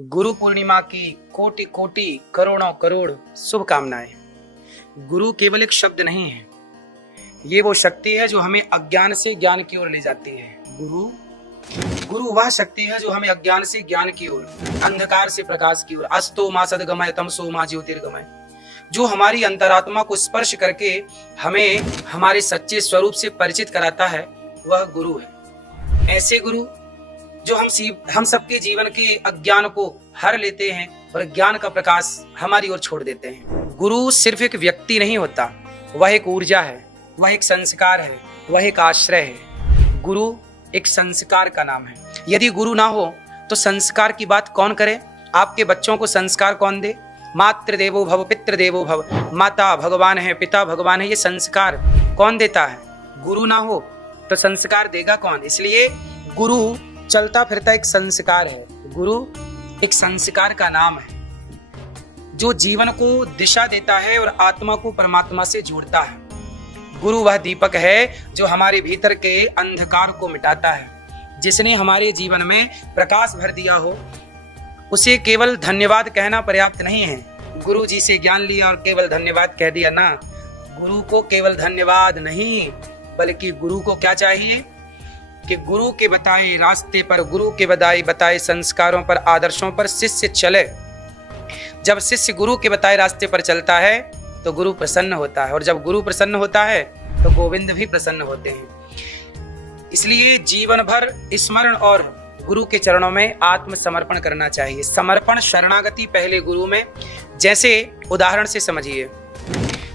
गुरु पूर्णिमा की कोटि कोटि करोड़ों करोड़ शुभकामनाएं। गुरु केवल एक शब्द नहीं है, ये वो शक्ति है जो हमें अज्ञान से ज्ञान की ओर ले जाती है। गुरु वह शक्ति है जो हमें अज्ञान से ज्ञान की ओर, अंधकार से प्रकाश की ओर, अस्तो मा सद्गमय तमसो मा ज्योतिर्गमय, जो हमारी अंतरात्मा को स्पर्श करके हमें हमारे सच्चे स्वरूप से परिचित कराता है, वह गुरु है। ऐसे गुरु जो हम सबके जीवन के अज्ञान को हर लेते हैं और ज्ञान का प्रकाश हमारी ओर छोड़ देते हैं। गुरु सिर्फ एक व्यक्ति नहीं होता, वह एक ऊर्जा है, वह एक संस्कार है, वह एक आश्रय है। गुरु एक संस्कार का नाम है। यदि गुरु ना हो तो संस्कार की बात कौन करे? आपके बच्चों को संस्कार कौन दे? मातृ देवो भव, पितृ देवो भव, माता भगवान है, पिता भगवान है, ये संस्कार कौन देता है? गुरु ना हो तो संस्कार देगा कौन? इसलिए गुरु चलता फिरता एक संस्कार है। गुरु एक संस्कार का नाम है जो जीवन को दिशा देता है और आत्मा को परमात्मा से जोड़ता है। गुरु वह दीपक है जो हमारे भीतर के अंधकार को मिटाता है। जिसने हमारे जीवन में प्रकाश भर दिया हो, उसे केवल धन्यवाद कहना पर्याप्त नहीं है। गुरु जी से ज्ञान लिया और केवल धन्यवाद कह दिया ना, गुरु को केवल धन्यवाद नहीं, बल्कि गुरु को क्या चाहिए कि गुरु के बताए रास्ते पर, गुरु के बताए संस्कारों पर, आदर्शों पर शिष्य चले। जब शिष्य गुरु के बताए रास्ते पर चलता है तो गुरु प्रसन्न होता है, और जब गुरु प्रसन्न होता है तो गोविंद भी प्रसन्न होते हैं। इसलिए जीवन भर स्मरण और गुरु के चरणों में आत्मसमर्पण करना चाहिए। समर्पण, शरणागति पहले गुरु में। जैसे उदाहरण से समझिए,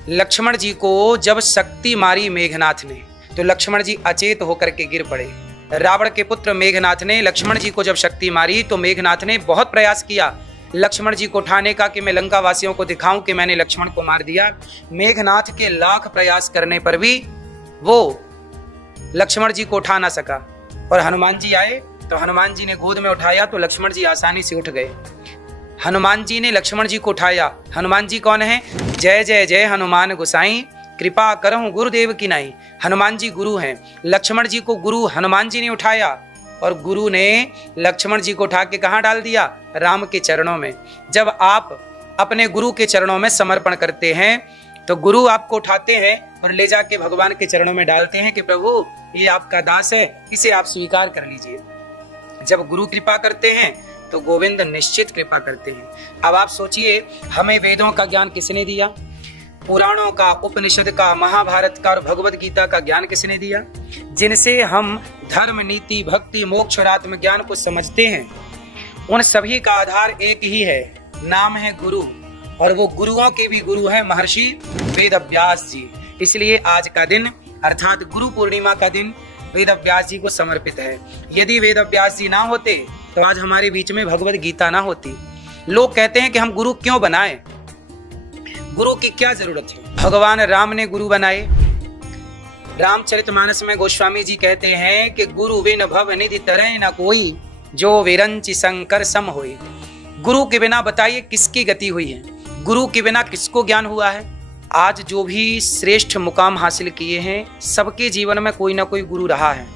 लक्ष्मण जी को जब शक्ति मारी मेघनाथ ने तो लक्ष्मण जी अचेत होकर के गिर पड़े। रावण के पुत्र मेघनाथ ने लक्ष्मण जी को जब शक्ति मारी तो मेघनाथ ने बहुत प्रयास किया लक्ष्मण जी को उठाने का, कि मैं लंका वासियों को दिखाऊं कि मैंने लक्ष्मण को मार दिया। मेघनाथ के लाख प्रयास करने पर भी वो लक्ष्मण जी को उठा ना सका, और हनुमान जी आए तो हनुमान जी ने गोद में उठाया तो लक्ष्मण जी आसानी से उठ गए। हनुमान जी ने लक्ष्मण जी को उठाया। हनुमान जी कौन है? जय जय जय हनुमान गोसाई, कृपा करहूं गुरुदेव की नाई। हनुमान जी गुरु हैं। लक्ष्मण जी को गुरु हनुमान जी ने उठाया, और गुरु ने लक्ष्मण जी को उठा के कहाँ डाल दिया? राम के चरणों में। जब आप अपने गुरु के चरणों में समर्पण करते हैं तो गुरु आपको उठाते हैं और ले जाके भगवान के चरणों में डालते हैं कि प्रभु ये आपका दास है, इसे आप स्वीकार कर लीजिए। जब गुरु कृपा करते हैं तो गोविंद निश्चित कृपा करते हैं। अब आप सोचिए, हमें वेदों का ज्ञान किसने दिया? पुराणों का, उपनिषद का, महाभारत का और भगवद गीता का ज्ञान किसने दिया? जिनसे हम धर्म, नीति, भक्ति, मोक्ष और आत्मज्ञान को समझते हैं, उन सभी का आधार एक ही है, नाम है गुरु। और वो गुरुओं के भी गुरु हैं महर्षि वेदव्यास जी। इसलिए आज का दिन अर्थात गुरु पूर्णिमा का दिन वेदव्यास जी को समर्पित है। यदि वेदव्यास जी ना होते तो आज हमारे बीच में भगवद गीता ना होती। लोग कहते हैं कि हम गुरु क्यों बनाए, गुरु की क्या जरूरत है? भगवान राम ने गुरु बनाए। रामचरितमानस में गोस्वामी जी कहते हैं कि गुरु बिन भव निधि तरह न कोई, जो विरंचि शंकर सम होई। गुरु के बिना बताइए किसकी गति हुई है? गुरु के बिना किसको ज्ञान हुआ है? आज जो भी श्रेष्ठ मुकाम हासिल किए हैं, सबके जीवन में कोई ना कोई गुरु रहा है।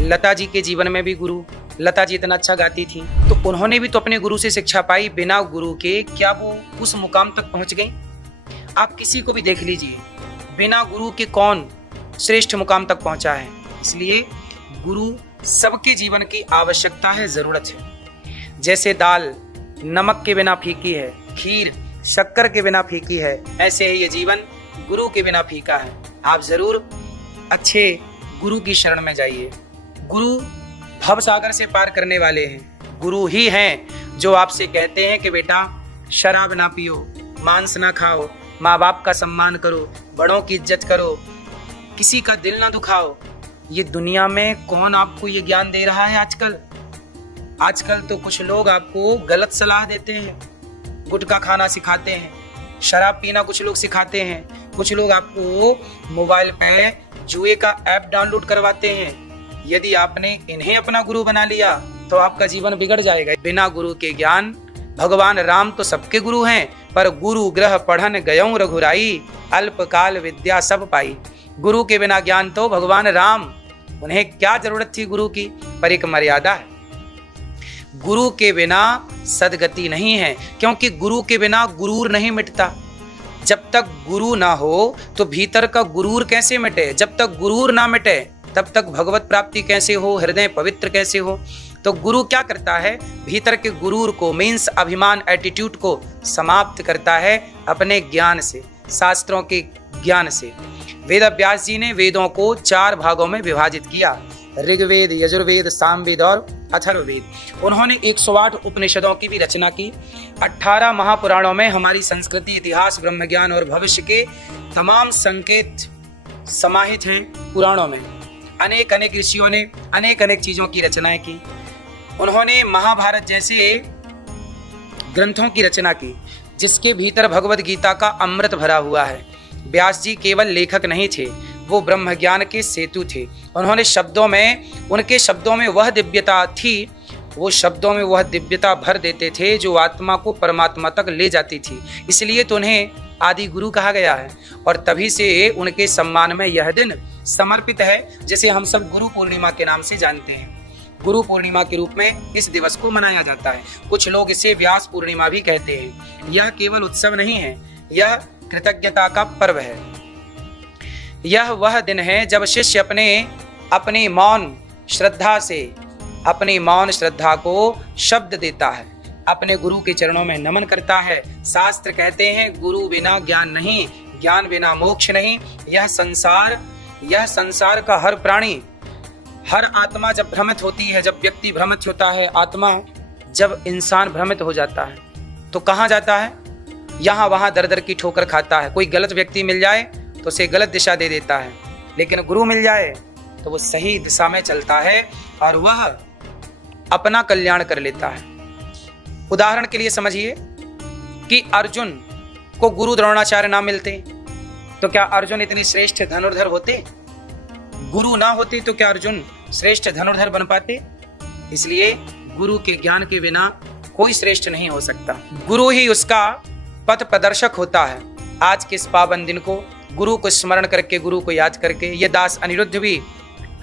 लता जी के जीवन में भी गुरु, लता जी इतना अच्छा गाती थी तो उन्होंने भी तो अपने गुरु से शिक्षा पाई। बिना गुरु के क्या वो उस मुकाम तक पहुंच गई? आप किसी को भी देख लीजिए, बिना गुरु के कौन श्रेष्ठ मुकाम तक पहुंचा है। इसलिए गुरु सबके जीवन की आवश्यकता है, जरूरत है। जैसे दाल नमक के बिना फीकी है, खीर शक्कर के बिना फीकी है, ऐसे ही ये जीवन गुरु के बिना फीका है। आप जरूर अच्छे गुरु की शरण में जाइए। गुरु भव सागर से पार करने वाले हैं। गुरु ही हैं जो आपसे कहते हैं कि बेटा शराब ना पियो, मांस ना खाओ, माँ बाप का सम्मान करो, बड़ों की इज्जत करो, किसी का दिल ना दुखाओ। ये दुनिया में कौन आपको ये ज्ञान दे रहा है आजकल? आजकल तो कुछ लोग आपको गलत सलाह देते हैं, गुटखा खाना सिखाते हैं, शराब पीना कुछ लोग सिखाते हैं, कुछ लोग आपको मोबाइल पे जुए का ऐप डाउनलोड करवाते हैं। यदि आपने इन्हें अपना गुरु बना लिया तो आपका जीवन बिगड़ जाएगा। बिना गुरु के ज्ञान, भगवान राम तो सबके गुरु हैं, पर गुरु ग्रह पढ़न गयऊं रघुराई, अल्पकाल विद्या सब पाई। गुरु के बिना ज्ञान तो भगवान राम, उन्हें क्या जरूरत थी गुरु की? पर एक मर्यादा है। गुरु के बिना सदगति नहीं है, क्योंकि गुरु के बिना गुरूर नहीं मिटता। जब तक गुरु ना हो तो भीतर का गुरूर कैसे मिटे? जब तक गुरूर ना मिटे तब तक भगवत प्राप्ति कैसे हो, हृदय पवित्र कैसे हो? तो गुरु क्या करता है? भीतर के गुरूर को, मीन्स अभिमान, एटीट्यूड को समाप्त करता है अपने ज्ञान से, शास्त्रों के ज्ञान से। वेद व्यास जी ने वेदों को 4 भागों में विभाजित किया, ऋग्वेद, यजुर्वेद, सामवेद और अथर्ववेद। उन्होंने 108 उपनिषदों की भी रचना की। 18 महापुराणों में हमारी संस्कृति, इतिहास, ब्रह्म ज्ञान और भविष्य के तमाम संकेत समाहित हैं पुराणों में। अनेक अनेक ऋषियों ने अनेक अनेक चीजों की रचनाएं की। उन्होंने महाभारत जैसे ग्रंथों की रचना की, जिसके भीतर भगवत गीता का अमृत भरा हुआ है। व्यास जी केवल लेखक नहीं थे, वो ब्रह्म ज्ञान के सेतु थे। उन्होंने उनके शब्दों में वह दिव्यता थी, वो शब्दों में वह दिव्यता भर देते थे जो आत्मा को परमात्मा तक ले जाती थी। इसलिए तो उन्हें आदि गुरु कहा गया है, और तभी से उनके सम्मान में यह दिन समर्पित है, जिसे हम सब गुरु पूर्णिमा के नाम से जानते हैं। गुरु पूर्णिमा के रूप में इस दिवस को मनाया जाता है। कुछ लोग इसे व्यास पूर्णिमा भी कहते हैं। यह केवल उत्सव नहीं है, यह कृतज्ञता का पर्व है। यह वह दिन है जब शिष्य अपनी मौन श्रद्धा को शब्द देता है, अपने गुरु के चरणों में नमन करता है। शास्त्र कहते हैं गुरु बिना ज्ञान नहीं, ज्ञान बिना मोक्ष नहीं। यह संसार का हर प्राणी, हर आत्मा जब भ्रमित होती है, जब व्यक्ति भ्रमित होता है, आत्मा जब इंसान भ्रमित हो जाता है तो कहाँ जाता है? यहाँ वहाँ दर दर की ठोकर खाता है। कोई गलत व्यक्ति मिल जाए तो उसे गलत दिशा दे देता है, लेकिन गुरु मिल जाए तो वो सही दिशा में चलता है और वह अपना कल्याण कर लेता है। उदाहरण के लिए समझिए कि अर्जुन को गुरु द्रोणाचार्य ना मिलते तो क्या अर्जुन इतनी श्रेष्ठ धनुर्धर होते? गुरु ना होते तो क्या अर्जुन श्रेष्ठ धनुर्धर बन पाते? इसलिए गुरु के ज्ञान के बिना कोई श्रेष्ठ नहीं हो सकता। गुरु ही उसका पथ प्रदर्शक होता है। आज के इस पावन दिन को गुरु को स्मरण करके, गुरु को याद करके, ये दास अनिरुद्ध भी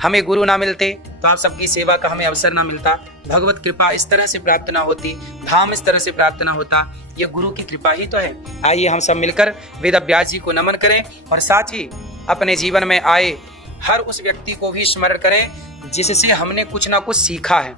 हमें गुरु ना मिलते तो आप सबकी सेवा का हमें अवसर ना मिलता, भगवत कृपा इस तरह से प्राप्त ना होती, धाम इस तरह से प्राप्त ना होता। ये गुरु की कृपा ही तो है। आइए हम सब मिलकर वेद व्यास जी को नमन करें और साथ ही अपने जीवन में आए हर उस व्यक्ति को भी स्मरण करें जिससे हमने कुछ ना कुछ सीखा है।